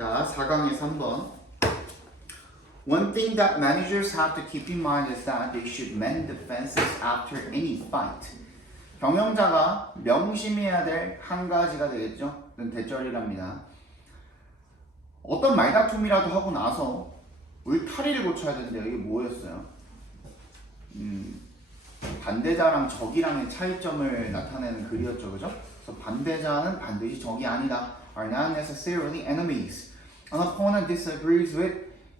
자, 4강에서 3번. One thing that managers have to keep in mind is that they should mend the fences after any fight. 경영자가 명심해야 될 한 가지가 되겠죠. 그건 대절이랍니다. 어떤 말다툼이라도 하고 나서 울타리를 고쳐야 되는데요. 이게 뭐였어요? 반대자랑 적이랑의 차이점을 나타내는 글이었죠. 그죠? 그래서 반대자는 반드시 적이 아니다. Are not necessarily enemies. An opponent disagrees with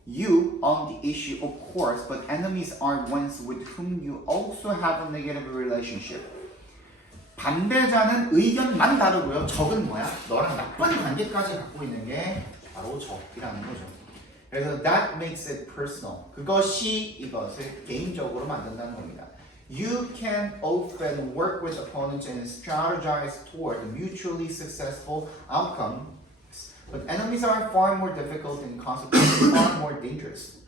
you on the issue, of course, but enemies are ones with whom you also have a negative relationship. 반대자는 의견만 다르고요. 적은 뭐야? 너랑 나쁜 관계까지 갖고 있는 게 바로 적이라는 거죠. 그래서 that makes it personal. 그것이 이것을 개인적으로 만든다는 겁니다. You can often work with opponents and strategize toward a mutually successful outcome, but enemies are far more difficult and consequently far more dangerous.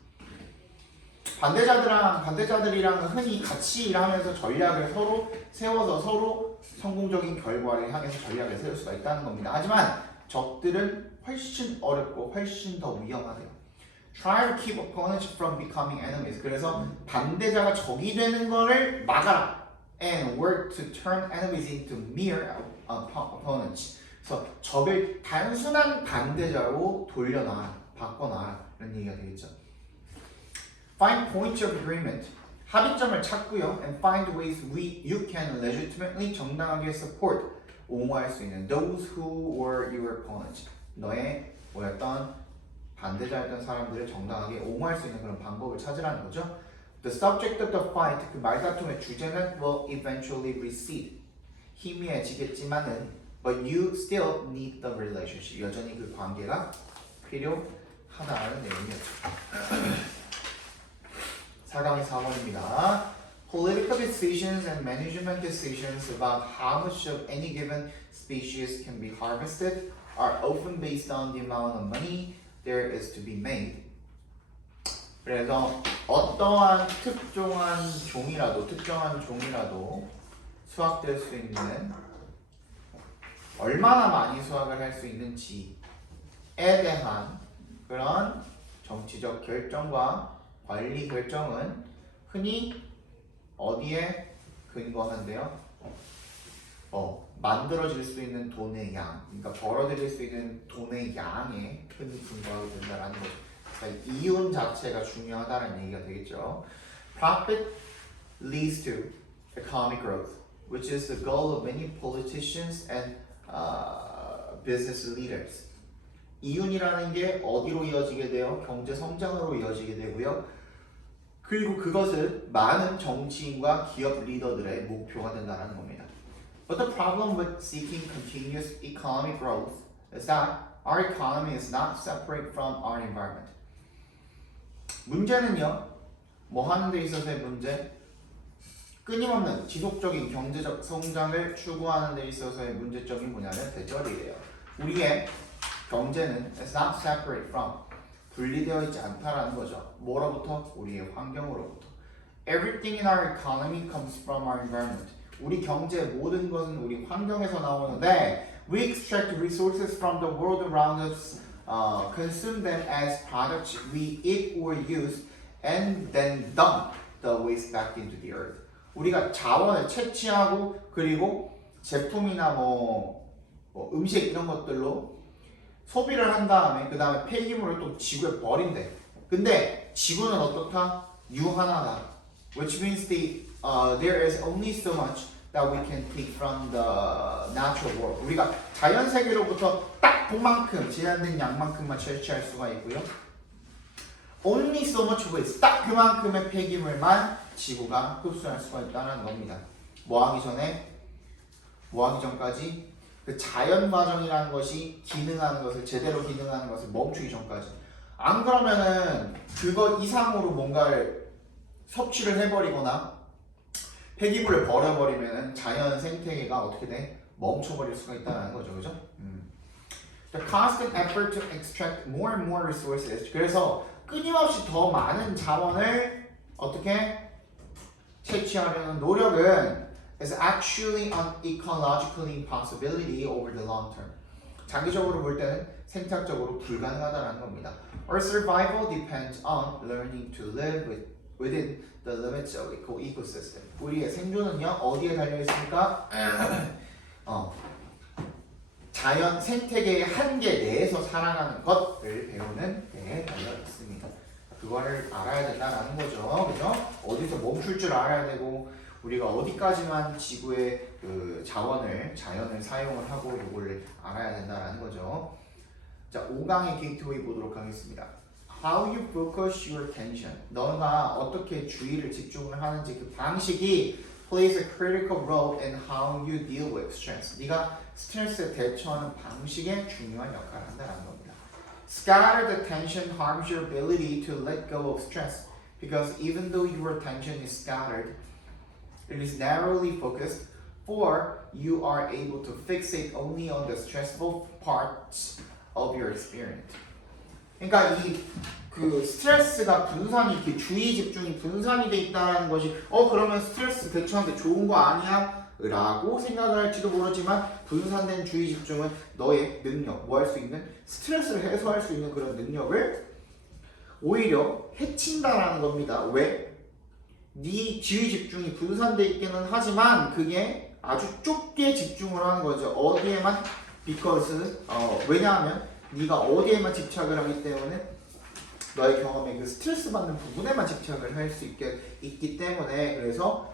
반대자들이랑 흔히 같이 일하면서 전략을 서로 세워서 서로 성공적인 결과를 향해서 전략을 세울 수가 있다는 겁니다. 하지만 적들은 훨씬 어렵고 훨씬 더 위험하대요. Try to keep opponents from becoming enemies. 그래서 반대자가 적이 되는 거를 막아라. And work to turn enemies into mere opponents. 그래서 적을 단순한 반대자로 돌려놔라, 바꿔놔라 이런 얘기가 되겠죠. Find points of agreement. 합의점을 찾고요. And find ways you can legitimately 정당하게 support, 옹호할 수 있는 those who were your opponents. 너의 뭐였던 반대자였던 사람들을 정당하게 옹호할 수 있는 그런 방법을 찾으라는 거죠. The subject of the fight, 그 말다툼의 주제는 will eventually recede. 희미해지겠지만은 but you still need the relationship. 여전히 그 관계가 필요하다는 내용이었죠. 4강의 4번입니다. Political decisions and management decisions about how much of any given species can be harvested are often based on the amount of money there is to be made. 그래서 어떠한 특정한 종이라도 수확될 수 있는 얼마나 많이 수확을 할 수 있는지에 대한 그런 정치적 결정과 관리 결정은 흔히 어디에 근거한대요? 만들어질 수 있는 돈의 양, 그러니까 벌어들일 수 있는 돈의 양에 흔히 근거하게 된다는 거죠. 그러니까 이윤 자체가 중요하다는 얘기가 되겠죠. Profit leads to economic growth, which is the goal of many politicians and business leaders. 이윤이라는 게 어디로 이어지게 돼요? 경제 성장으로 이어지게 되고요. 그리고 그것은 많은 정치인과 기업 리더들의 목표가 된다는 겁니다. But the problem with seeking continuous economic growth is that our economy is not separate from our environment. 문제는요, 뭐 하는 데 있어서의 문제? 끊임없는 지속적인 경제적 성장을 추구하는 데 있어서의 문제점이 뭐냐면 대절이에요. 우리의 경제는 is not separate from, 분리되어 있지 않다라는 거죠. 뭐로부터? 우리의 환경으로부터. Everything in our economy comes from our environment. 우리 경제의 모든 것은 우리 환경에서 나오는데 we extract resources from the world around us, consume them as products we eat or use, and then dump the waste back into the earth. 우리가 자원을 채취하고 그리고 제품이나 뭐 음식 이런 것들로 소비를 한 다음에 그 다음에 폐기물을 또 지구에 버린대. 근데 지구는 어떻다? 유한하다. Which means there is only so much that we can take from the natural world. 우리가 자연 세계로부터 딱 그만큼 제한된 양만큼만 채취할 수가 있고요. Only so much waste. 딱 그만큼의 폐기물만 지구가 흡수할 수가 있다는 겁니다. 뭐 하기 전까지 그 자연 과정이라는 것이 기능하는 것을 제대로 기능하는 것을 멈추기 전까지. 안 그러면은 그거 이상으로 뭔가를 섭취를 해버리거나 폐기물을 버려버리면은 자연 생태계가 어떻게 돼? 멈춰버릴 수가 있다는 거죠, 그죠? The constant effort to extract more and more resources. 그래서 끊임없이 더 많은 자원을 어떻게 채취하려는 노력은 is actually an ecological impossibility over the long term. 장기적으로 볼 때는 생착적으로 불가능하다는 겁니다. Our survival depends on learning to live within the limits of ecosystem. 우리의 생존은요 어디에 달려 있습니까? 자연 생태계의 한계 내에서 살아가는 것을 배우는 데에 달려 있습니다. 그거를 알아야 된다는 거죠. 그죠? 어디서 멈출 줄 알아야 되고 우리가 어디까지만 지구의 그 자연을 사용을 하고 이거를 알아야 된다는 거죠. 자, 5강의 게이트웨이 보도록 하겠습니다. How you focus your attention. 너가 어떻게 주의를 집중을 하는지 그 방식이 plays a critical role in how you deal with stress. 네가 스트레스에 대처하는 방식에 중요한 역할을 한다는 겁니다. Scattered attention harms your ability to let go of stress because even though your attention is scattered, it is narrowly focused, for you are able to fixate only on the stressful parts of your experience. 그러니까 그 스트레스가 분산이 이렇게 주의 집중이 분산이 돼 있다는 것이 그러면 스트레스 대처하는데 좋은 거 아니야? 라고 생각을 할지도 모르지만 분산된 주의 집중은 너의 능력, 뭐 할 수 있는 스트레스를 해소할 수 있는 그런 능력을 오히려 해친다라는 겁니다. 왜? 네 주의 집중이 분산돼 있기는 하지만 그게 아주 좁게 집중을 하는 거죠. 어디에만 because 왜냐하면 네가 어디에만 집착을 하기 때문에 너의 경험에 그 스트레스 받는 부분에만 집착을 할 수 있기 때문에 그래서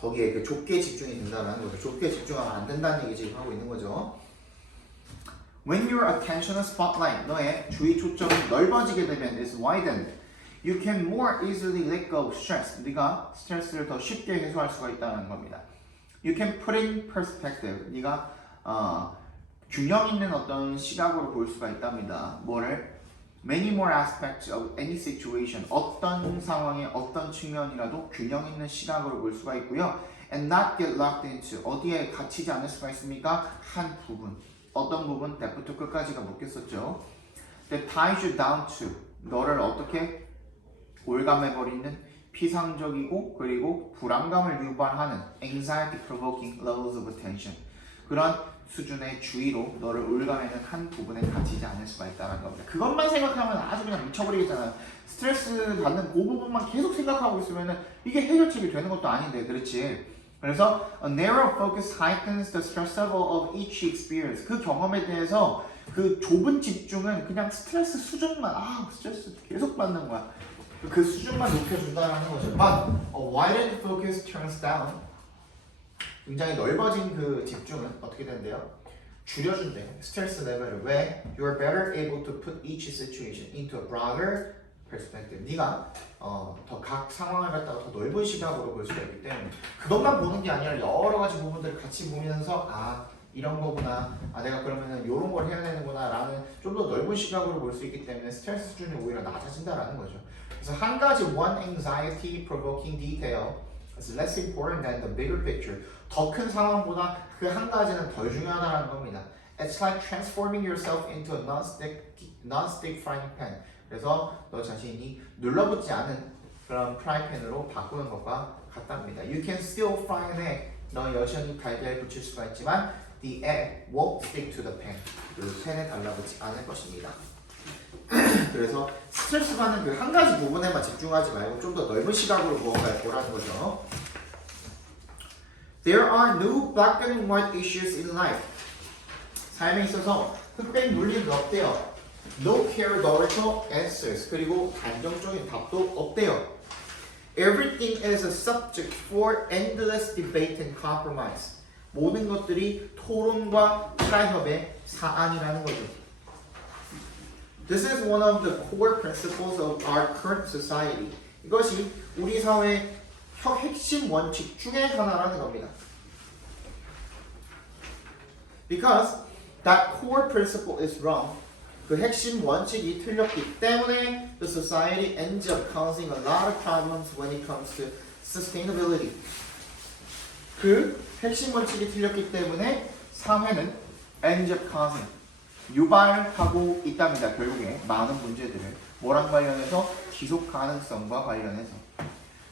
거기에 그 좁게 집중이 된다는 거죠. 좁게 집중하면 안 된다는 얘기 지금 하고 있는 거죠. When your attentional spotlight, 너의 주의 초점이 넓어지게 되면 is widened, you can more easily let go of stress. 네가 스트레스를 더 쉽게 해소할 수가 있다는 겁니다. You can put in perspective. 네가 균형 있는 어떤 시각으로 볼 수가 있답니다. 뭐를? Many more aspects of any situation. 어떤 상황의 어떤 측면이라도 균형 있는 시각으로 볼 수가 있고요. And not get locked into. 어디에 갇히지 않을 수가 있습니까? 한 부분. 어떤 부분? 때부터 끝까지가 묶였었죠. That ties you down to. 너를 어떻게 올감해버리는 피상적이고 그리고 불안감을 유발하는 anxiety provoking levels of attention. 그런 수준의 주의로 너를 올가매는 한 부분에 갇히지 않을 수가 있다는 겁니다. 그것만 생각하면 아주 그냥 미쳐버리겠잖아요. 스트레스 받는 그 부분만 계속 생각하고 있으면 이게 해결책이 되는 것도 아닌데, 그렇지? 그래서 a narrow focus heightens the stress level of each experience. 그 경험에 대해서 그 좁은 집중은 그냥 스트레스 수준만 스트레스 계속 받는 거야. 그 수준만 높여준다는 거죠. But a widened focus turns down. 굉장히 넓어진 그 집중은 어떻게 된대요? 줄여준대요. 스트레스 레벨을. 왜? You are better able to put each situation into a broader perspective. 네가 더 각 상황을 갖다가 더 넓은 시각으로 볼 수가 있기 때문에 그것만 보는 게 아니라 여러 가지 부분들을 같이 보면서 이런 거구나. 내가 그러면은 이런 걸 해야 되는구나 라는 좀 더 넓은 시각으로 볼 수 있기 때문에 스트레스 수준이 오히려 낮아진다라는 거죠. 그래서 한 가지 one anxiety provoking detail is less important than the bigger picture. 더 큰 상황보다 그 한 가지는 덜 중요하다는 겁니다. It's like transforming yourself into a non-stick frying pan. 그래서 너 자신이 눌러붙지 않은 그런 프라이팬으로 바꾸는 것과 같답니다. You can still fry an egg. 너 여전히 달걀 붙일 수가 있지만 the egg won't stick to the pan. 그 팬에 달라붙지 않을 것입니다. 그래서 스트레스 받는 그 한 가지 부분에만 집중하지 말고 좀 더 넓은 시각으로 무언가를 보라는 거죠. There are no black and white issues in life. 삶에 있어서 흑백 논리는 없대요. No categorical answers. 그리고 단정적인 답도 없대요. Everything is a subject for endless debate and compromise. 모든 것들이 토론과 타협의 사안이라는 거죠. This is one of the core principles of our current society. 이것이 우리 사회의 핵심 원칙 중에 하나라는 겁니다. Because that core principle is wrong. 그 핵심 원칙이 틀렸기 때문에 the society ends up causing a lot of problems when it comes to sustainability. 그 핵심 원칙이 틀렸기 때문에 사회는 ends up causing 유발하고 있답니다. 결국에 많은 문제들을 뭐랑 관련해서 지속 가능성과 관련해서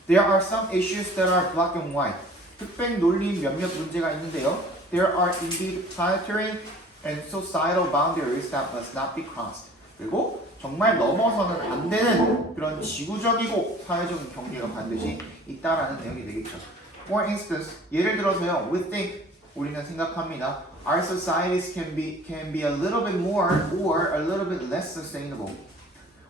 There are some issues that are black and white. 흑백 논리 몇몇 문제가 있는데요. There are indeed planetary and societal boundaries that must not be crossed. 그리고 정말 넘어서는 안 되는 그런 지구적이고 사회적인 경계가 반드시 있다라는 내용이 되겠죠. For instance, 예를 들어서요, we think, 우리는 생각합니다. Our societies can be a little bit more or a little bit less sustainable.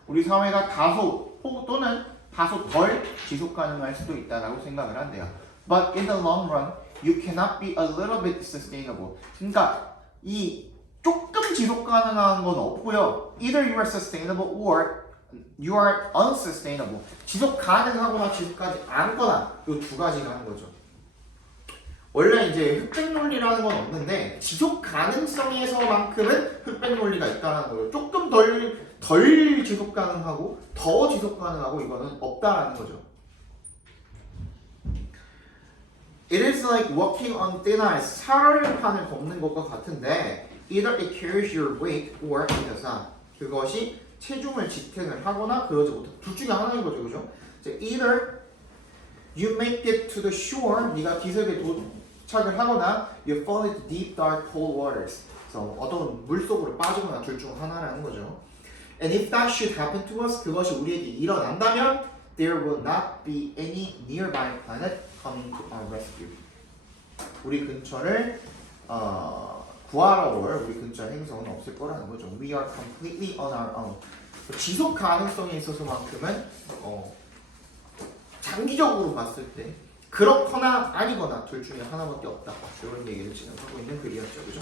우리 사회가 다소 또는 다소 덜 지속 가능할 수도 있다라고 생각을 한대요. But in the long run, you cannot be a little bit sustainable. 그러니까 이 조금 지속 가능한 건 없고요. Either you are sustainable or you are unsustainable. 지속 가능하거나 지속하지 않거나 이 두 가지가 하는 거죠. 원래 이제 흑백 논리라는 건 없는데 지속 가능성에서만큼은 흑백 논리가 있다는 거예요. 조금 덜 지속 가능하고 더 지속 가능하고 이거는 없다라는 거죠. It is like walking on thin ice. 사활판을 걷는 것과 같은데 either it carries your weight or it does not. 그것이 체중을 지탱을 하거나 그러지 못해. 둘 중에 하나인 거죠, 그죠? Either you make it to the shore, 네가 기슭에 도착을 하거나 you fall into deep, dark, cold waters. 그래서 어떤 물 속으로 빠지거나 둘 중 하나라는 거죠. And if that should happen to us, 그것이 우리에게 일어난다면 there will not be any nearby planet coming to our rescue. 우리 근처를 구하러 올 우리 근처 행성은 없을 거라는 거죠. We are completely on our own. 지속 가능성에 있어서만큼은 장기적으로 봤을 때 그렇거나 아니거나 둘 중에 하나밖에 없다. 이런 얘기를 지금 하고 있는 글이었죠, 그죠?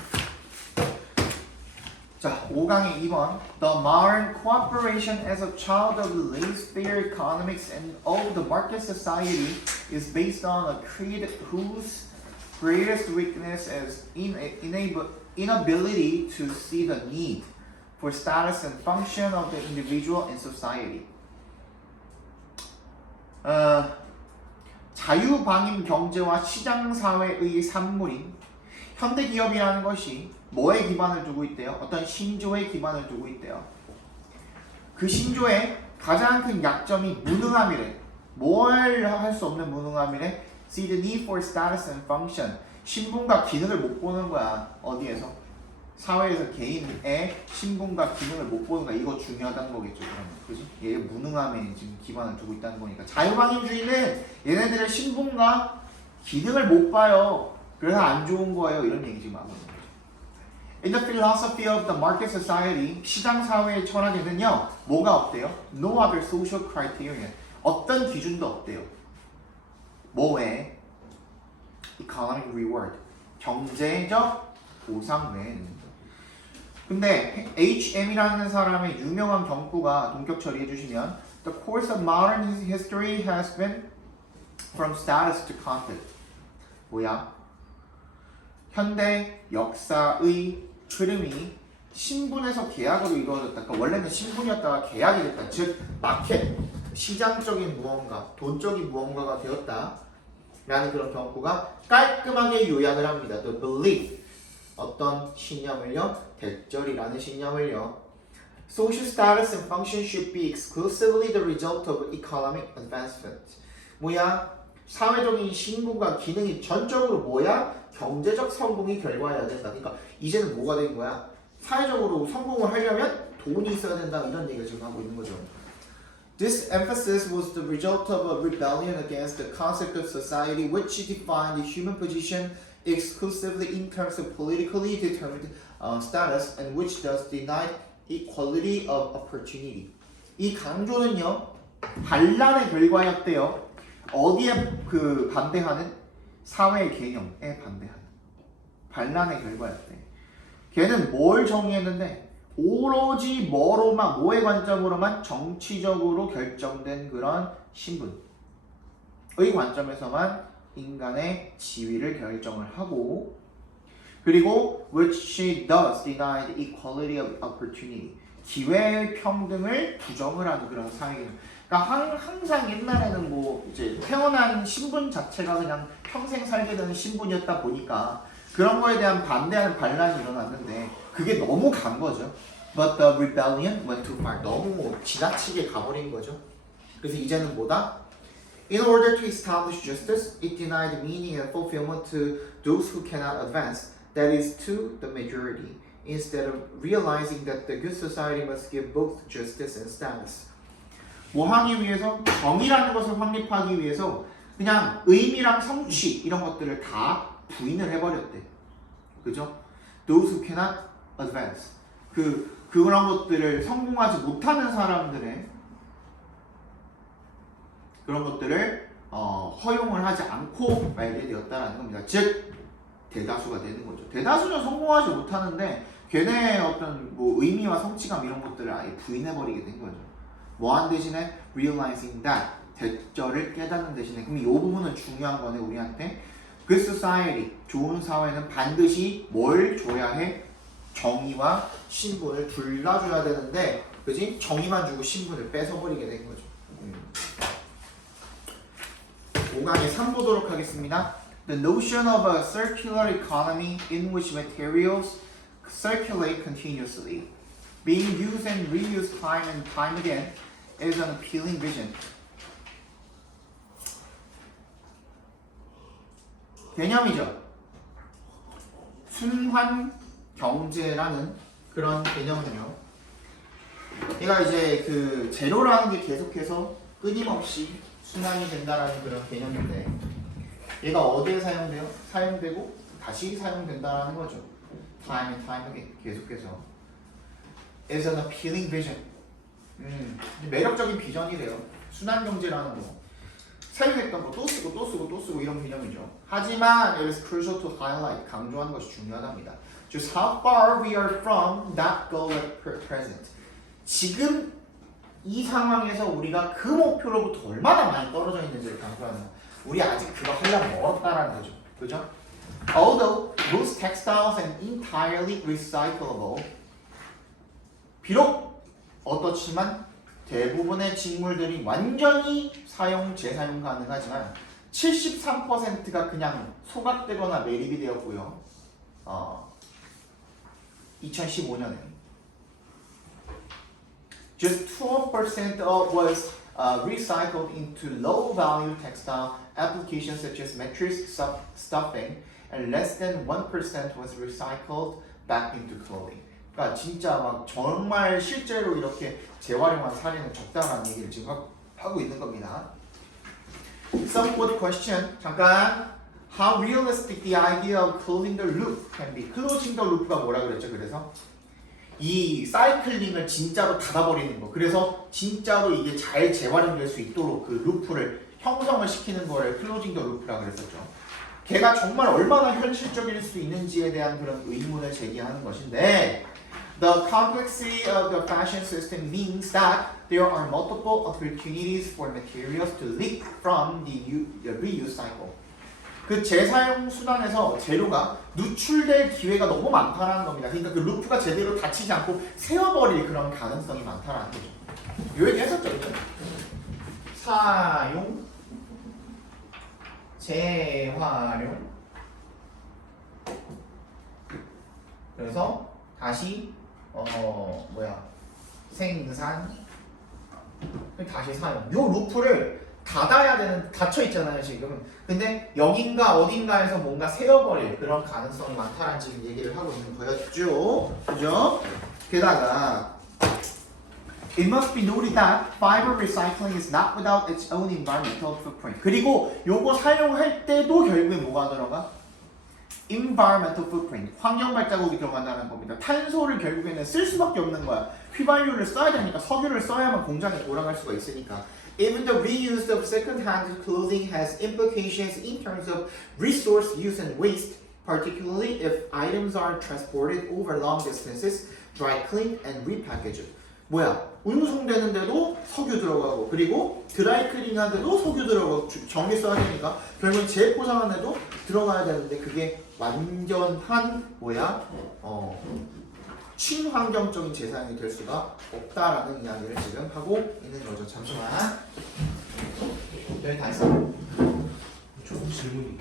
자, 5강의 2번. The modern cooperation as a child of laissez-faire economics and of the market society is based on a creed whose greatest weakness is inability to see the need for status and function of the individual in society. 자유방임 경제와 시장사회의 산물인 현대기업이라는 것이 뭐에 기반을 두고 있대요? 어떤 신조에 기반을 두고 있대요. 그 신조의 가장 큰 약점이 무능함이래. 뭘 할 수 없는 무능함이래? See the need for status and function. 신분과 기능을 못 보는 거야. 어디에서? 사회에서 개인의 신분과 기능을 못 보는 거야. 이거 중요하다는 거겠죠. 그러면. 그지? 얘 무능함에 지금 기반을 두고 있다는 거니까. 자유방임주의는 얘네들의 신분과 기능을 못 봐요. 그래서 안 좋은 거예요. 이런 얘기 지금 하고 있는 거죠. In the philosophy of the market society, 시장 사회의 철학에는요, 뭐가 없대요? No other social criterion. 어떤 기준도 없대요. 뭐 외에? Economic reward. 경제적 보상 외에는. 근데 HM이라는 사람의 유명한 경구가 동격 처리해 주시면 The course of modern history has been from status to content. 뭐야? 현대 역사의 흐름이 신분에서 계약으로 이루어졌다. 그러니까 원래는 신분이었다가 계약이 됐다. 즉 마켓, 시장적인 무언가, 돈적인 무언가가 되었다. 라는 그런 경구가 깔끔하게 요약을 합니다. The belief, 어떤 신념을요? 대절이라는 신념을요. Social status and function should be exclusively the result of economic advancement. 뭐야? 사회적인 신분과 기능이 전적으로 뭐야? 경제적 성공이 결과여야 된다. 그러니까 이제는 뭐가 된 거야? 사회적으로 성공을 하려면 돈이 있어야 된다. 이런 얘기를 지금 하고 있는 거죠. This emphasis was the result of a rebellion against the concept of society which defined the human position exclusively in terms of politically determined status and which thus denied equality of opportunity. 이 강조는요, 반란의 결과였대요. 어디에 반대하는? 사회의 개념에 반대하는. 반란의 결과였대. 걔는 뭘 정의했는데? 오로지 뭐에 관점으로만 정치적으로 결정된 그런 신분의 관점에서만 인간의 지위를 결정을 하고 그리고 which does deny the equality of opportunity 기회의 평등을 부정을 하는 그런 사회개념. 그러니까 항상 옛날에는 뭐 이제 태어난 신분 자체가 그냥 평생 살게 되는 신분이었다 보니까 그런 거에 대한 반대하는 반란이 일어났는데 그게 너무 간 거죠. But the rebellion went too far. 너무 지나치게 가버린 거죠. 그래서 이제는 뭐다? In order to establish justice, it denied meaning and fulfillment to those who cannot advance, that is, to the majority, instead of realizing that the good society must give both justice and status. 뭐 하기 위해서? 정의라는 것을 확립하기 위해서 그냥 의미랑 성취 이런 것들을 다 부인을 해버렸대. 그죠? Those who cannot advance. 그런 것들을 성공하지 못하는 사람들의 그런 것들을 허용을 하지 않고 말게 되었다라는 겁니다. 즉 대다수가 되는 거죠. 대다수는 성공하지 못하는데 걔네의 어떤 뭐 의미와 성취감 이런 것들을 아예 부인해버리게 된 거죠. 뭐한 대신에 realizing that 대절을 깨닫는 대신에 그럼 이 부분은 중요한 거네 우리한테. Good society 좋은 사회는 반드시 뭘 줘야 해? 정의와 신분을 둘 다 줘야 되는데 그지? 정의만 주고 신분을 뺏어버리게 된 거죠. 5강에 3 보도록 하겠습니다. The notion of a circular economy in which materials circulate continuously, being used and reused time and time again, is an appealing vision. 개념이죠. 순환 경제라는 그런 개념은요. 얘가 이제 그 제로라는 게 계속해서 끊임없이 순환이 된다라는 그런 개념인데 얘가 어디에 사용돼요? 사용되고 다시 사용된다라는 거죠. Time and time again 계속해서. Is an appealing vision. 매력적인 비전이래요. 순환 경제라는 거. 사용했던 거 또 쓰고 또 쓰고 또 쓰고 이런 개념이죠. 하지만 it is crucial to highlight 강조하는 것이 중요하답니다. Just how far we are from that goal at present. 지금 이 상황에서 우리가 그 목표로부터 얼마나 많이 떨어져 있는지를 강조하는 거예요. 우리 아직 그거 하려면 멀었다라는 거죠. 그죠? Although most textiles are entirely recyclable. 비록 어떻지만 대부분의 직물들이 완전히 사용, 재사용 가능하지만 73%가 그냥 소각되거나 매립이 되었고요. 2015년에 just 12% was recycled into low-value textile applications such as mattress stuffing, and less than 1% was recycled back into clothing. 그러니까 진짜 막 정말 실제로 이렇게 재활용한 사례는 적다라는 얘기를 지금 하고 있는 겁니다. Somewhat question. 잠깐. How realistic the idea of closing the loop can be. closing the loop가 뭐라 그랬죠? 그래서 이 사이클링을 진짜로 닫아버리는 거. 그래서 진짜로 이게 잘 재활용될 수 있도록 그 루프를 형성을 시키는 거를 closing the loop라 그랬었죠. 걔가 정말 얼마나 현실적일 수 있는지에 대한 그런 의문을 제기하는 것인데 The complexity of the fashion system means that there are multiple opportunities for materials to leak from the reuse cycle. 그 재사용 순환에서 재료가 누출될 기회가 너무 많다라는 겁니다. 그러니까 그 루프가 제대로 닫히지 않고 세워버릴 그런 가능성이 많다라는 거죠. 요 얘기 했었죠, 그죠? 사용, 재활용. 그래서 다시 생산, 다시 사용. 요 루프를 닫혀 있잖아요, 지금. 근데 여긴가 어딘가에서 뭔가 세워버릴 그런 가능성이 많다라는 지금 얘기를 하고 있는 거였죠. 그죠? 게다가 It must be noted that fiber recycling is not without its own environmental footprint. 그리고 요거 사용할 때도 결국에 뭐가 들어가? environmental footprint, 환경 발자국이 들어간다는 겁니다. 탄소를 결국에는 쓸 수밖에 없는 거야. 휘발유를 써야 되니까 석유를 써야만 공장에 돌아갈 수가 있으니까. Even the reuse of second-hand clothing has implications in terms of resource use and waste, particularly if items are transported over long distances, dry cleaned and repackaged. 뭐야? 운송되는데도 석유 들어가고 그리고 드라이클링하는데도 석유 들어가고 전기 써야 되니까 결국 재포장하는데도 들어가야 되는데 그게 완전한 친환경적인 재사용이 될 수가 없다라는 이야기를 지금 하고 있는 거죠. 잠시만. 여기 다 있어. 조금 질문이.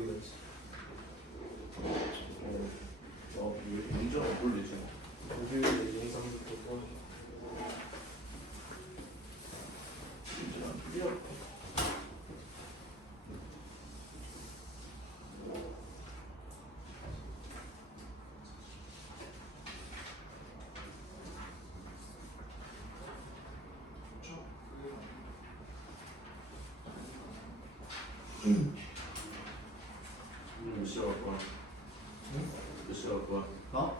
거기다 있지. 문제가 모르지. 목요일에 영상부터 또 몇 시에 갈 거야? 몇 시에 갈 거야? 나? 나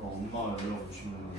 엄마 연락 오시면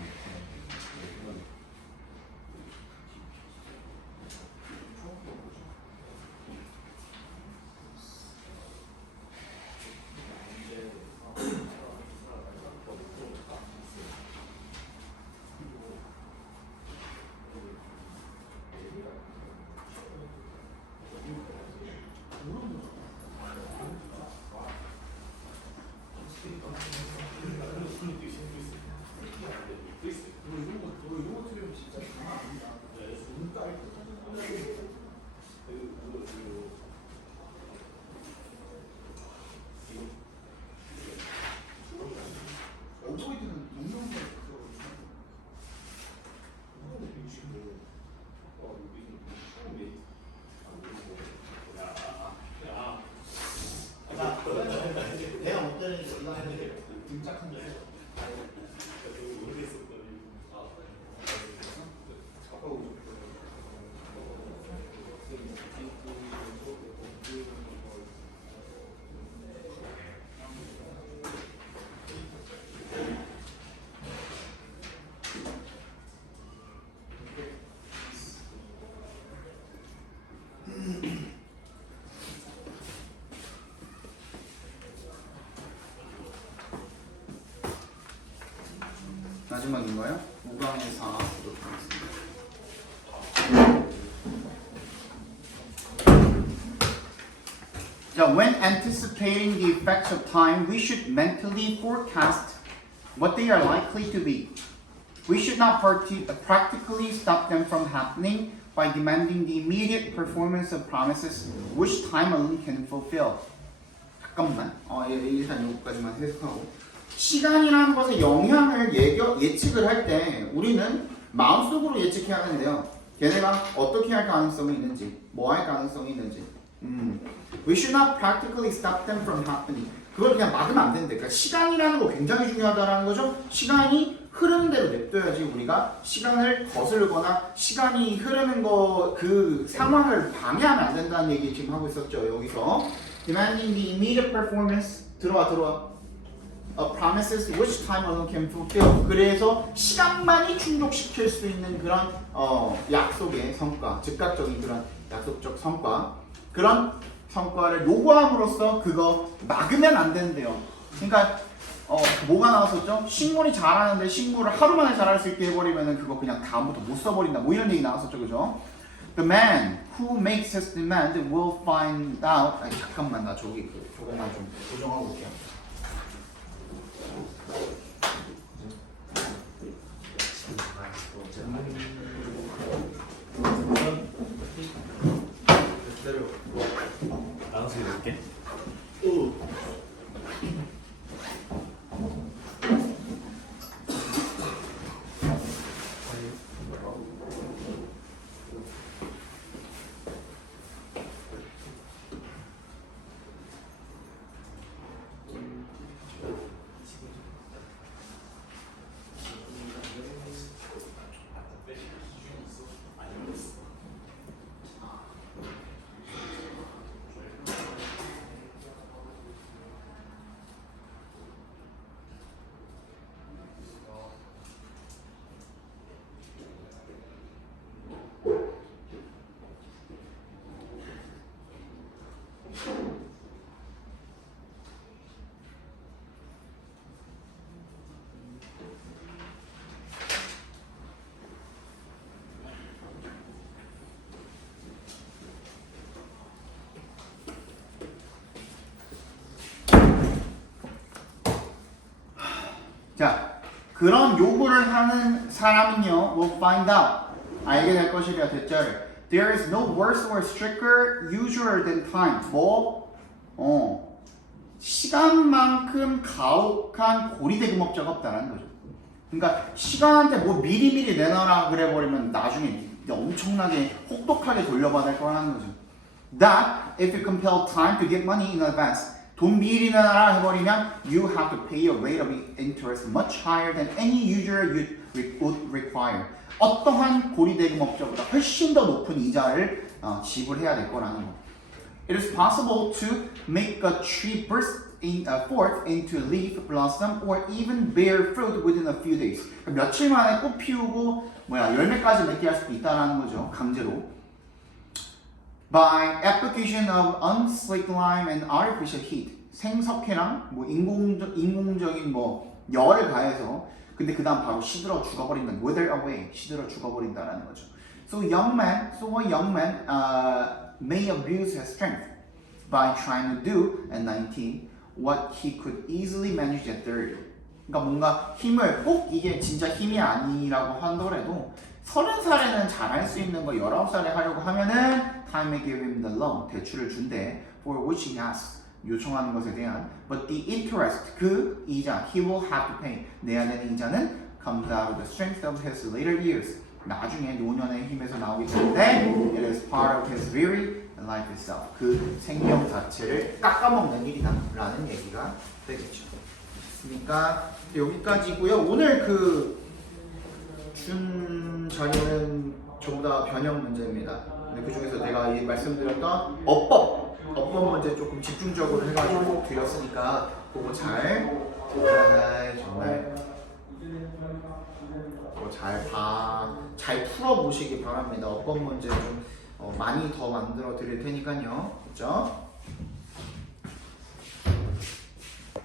내가 못 되는지 이거 해야 등짝한 줄 알고. 마지막인가요? 5강의 4 보도록 하겠습니다. 자, when anticipating the effects of time, we should mentally forecast what they are likely to be. We should not practically stop them from happening by demanding the immediate performance of promises which time alone can fulfill. 잠깐만, 일단 여기까지만 해석하고. 시간이라는 것에 영향을 예측을 할 때 우리는 마음속으로 예측해야 하는데요. 걔네가 어떻게 할 가능성이 있는지, 뭐 할 가능성이 있는지. We should not practically stop them from happening. 그걸 그냥 막으면 안 된대. 그러니까 시간이라는 거 굉장히 중요하다라는 거죠. 시간이 흐르는 대로 냅둬야지 우리가 시간을 거슬거나 시간이 흐르는 거 그 상황을 방해하면 안 된다는 얘기 지금 하고 있었죠. 여기서 demanding the immediate performance 들어와 promises which time alone can fulfill. 그래서 시간만이 충족시킬 수 있는 그런 약속의 성과, 즉각적인 그런 약속적 성과, 그런 성과를 요구함으로써 그거 막으면 안 된대요. 그러니까 뭐가 나왔었죠? 식물이 자라는데 식물을 하루 만에 자랄 수 있게 해버리면은 그거 그냥 다음부터 못 써버린다. 뭐 이런 얘기 나왔었죠, 그죠? The man who makes his demand will find out. 아니, 잠깐만, 나 저기 저거만 좀 고정하고 올게요. 나눠서 읽을게. 자, 그런 요구를 하는 사람은요, will find out. 알게 될 것이라 됐죠. There is no worse or stricter usurer than time. 뭐? 시간만큼 가혹한 고리대금업자가 없다는 거죠. 그러니까 시간한테 뭐 미리미리 내놔라 그래버리면 나중에 엄청나게 혹독하게 돌려받을 거라는 거죠. That if you compel time to get money in advance, 돈 미리 내놔라 해버리면 you have to pay a rate of interest much higher than any usurer you would require. 어떠한 고리대금업자보다 훨씬 더 높은 이자를 지불해야 될 거라는 거. It is possible to make a tree burst forth into leaf, blossom, or even bear fruit within a few days. 며칠 만에 꽃 피우고 열매까지 맺게 할 수도 있다는 거죠. 강제로. By application of unslicked lime and artificial heat. 생석회랑 인공적인 열을 가해서 근데 그 다음 바로 시들어 죽어버린다. Wither away. 시들어 죽어버린다라는 거죠. So a young man may abuse his strength by trying to do at 19 what he could easily manage at 30. 그러니까 뭔가 힘을 꼭 이게 진짜 힘이 아니라고 하더라도 30살에는 잘할 수 있는 거 19살에 하려고 하면은 time may give him the loan. 대출을 준대. For which he asks. 요청하는 것에 대한 but the interest 그 이자 he will have to pay 내야 되는 이자는 comes out of the strength of his later years 나중에 노년의 힘에서 나오기 때문에 it is part of his very life itself 그 생명 자체를 깎아먹는 일이다 라는 얘기가 되겠죠. 그러니까 여기까지고요. 오늘 준 자료는 전부 다 변형 문제입니다. 근데 그 중에서 내가 말씀드렸던 어법 문제 조금 집중적으로 해가지고 드렸으니까 그거 잘 풀어보시기 바랍니다. 어법 문제 좀 많이 더 만들어 드릴 테니까요. 그렇죠?